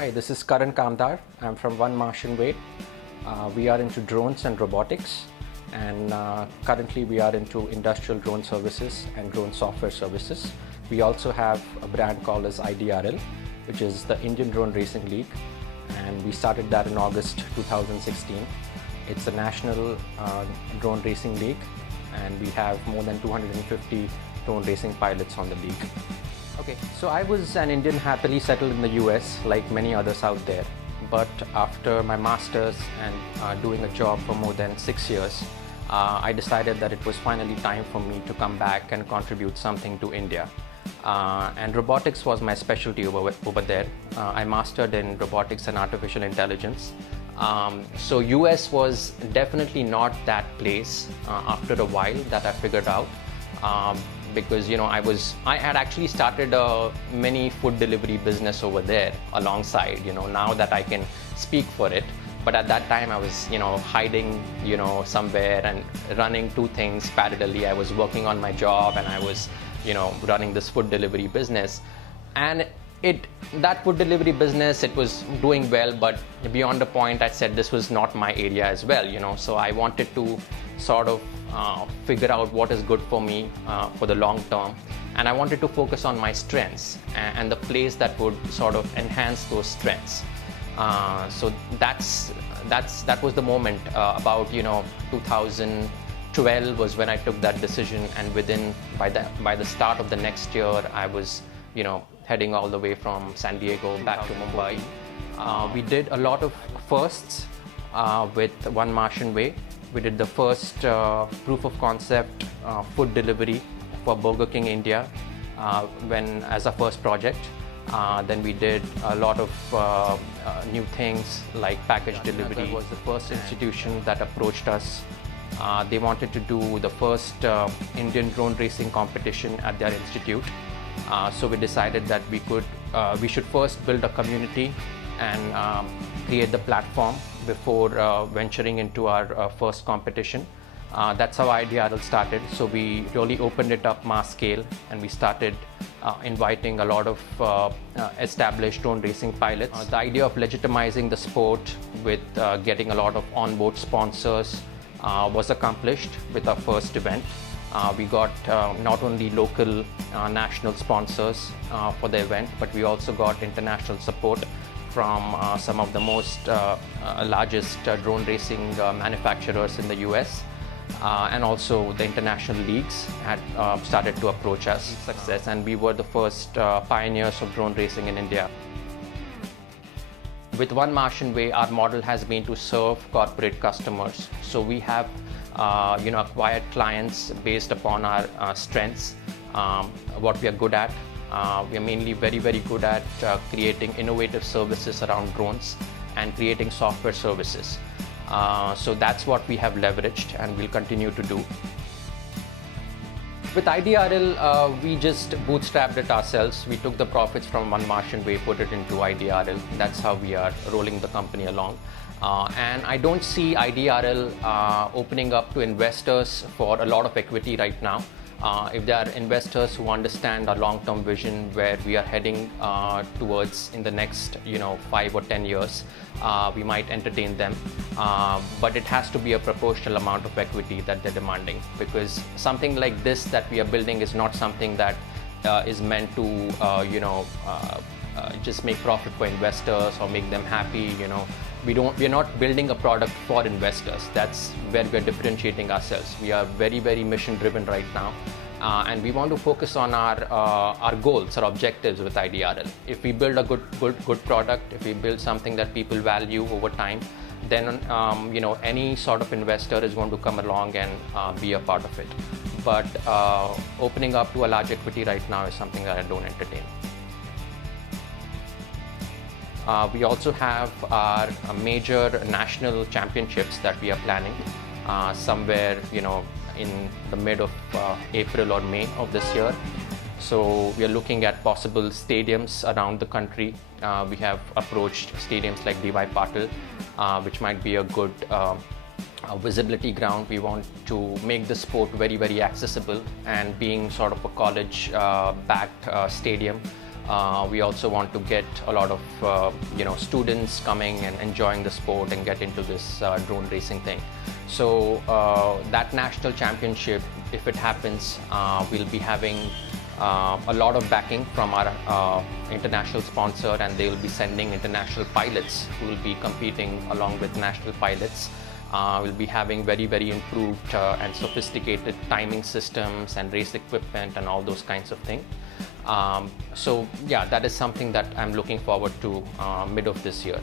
Hi, this is Karan Kamdar. I'm from Martian Way. We are into drones and robotics, and currently we are into industrial drone services and drone software services. We also have a brand called as IDRL, which is the Indian Drone Racing League, and we started that in August 2016. It's a national drone racing league, and we have more than 250 drone racing pilots on the league. Okay, so I was an Indian happily settled in the US like many others out there. But after my master's and doing a job for more than 6 years, I decided that it was finally time for me to come back and contribute something to India. And robotics was my specialty over there. I mastered in robotics and artificial intelligence. So US was definitely not that place after a while that I figured out. Because I had actually started a mini food delivery business over there alongside, now that I can speak for it. But at that time I was, hiding, somewhere and running two things parallelly. I was working on my job and I was, running this food delivery business. And that food delivery business, it was doing well, but beyond a point I said this was not my area as well, so I wanted to sort of figure out what is good for me for the long term, and I wanted to focus on my strengths and the place that would sort of enhance those strengths. So that was the moment. About 2012 was when I took that decision, and by the start of the next year I was heading all the way from San Diego back to Mumbai. We did a lot of firsts with Martian Way. We did the first proof of concept food delivery for Burger King India as a first project. Then we did a lot of new things like package delivery. It was the first institution that approached us. They wanted to do the first Indian drone racing competition at their institute. So we decided that we should first build a community and create the platform before venturing into our first competition. That's how IDRL started. So we really opened it up mass scale, and we started inviting a lot of established drone racing pilots. The idea of legitimizing the sport with getting a lot of onboard sponsors was accomplished with our first event. We got not only local national sponsors for the event, but we also got international support from some of the most largest drone racing manufacturers in the US. And also the international leagues had started to approach us. Success, and we were the first pioneers of drone racing in India. With Martian Way, our model has been to serve corporate customers. So we have acquired clients based upon our strengths, what we are good at. We are mainly very, very good at creating innovative services around drones and creating software services. So that's what we have leveraged and will continue to do. With IDRL, we just bootstrapped it ourselves. We took the profits from Martian Way, put it into IDRL. That's how we are rolling the company along. And I don't see IDRL opening up to investors for a lot of equity right now. If there are investors who understand our long-term vision where we are heading towards in the next 5 or 10 years, we might entertain them. But it has to be a proportional amount of equity that they're demanding, because something like this that we are building is not something that is meant to just make profit for investors or make them happy. We're not building a product for investors. That's where we're differentiating ourselves. We are very, very mission driven right now. And we want to focus on our goals, our objectives with IDRL. If we build a good product, if we build something that people value over time, then any sort of investor is going to come along and be a part of it. But opening up to a large equity right now is something that I don't entertain. We also have our major national championships that we are planning somewhere, in the mid of April or May of this year. So we are looking at possible stadiums around the country. We have approached stadiums like D.Y. Patil, which might be a good visibility ground. We want to make the sport very, very accessible, and being sort of a college backed stadium, We also want to get a lot of students coming and enjoying the sport and get into this drone racing thing. So that national championship, if it happens, we'll be having a lot of backing from our international sponsor, and they will be sending international pilots who will be competing along with national pilots. We'll be having very, very improved and sophisticated timing systems and race equipment and all those kinds of things. So yeah, that is something that I'm looking forward to mid of this year.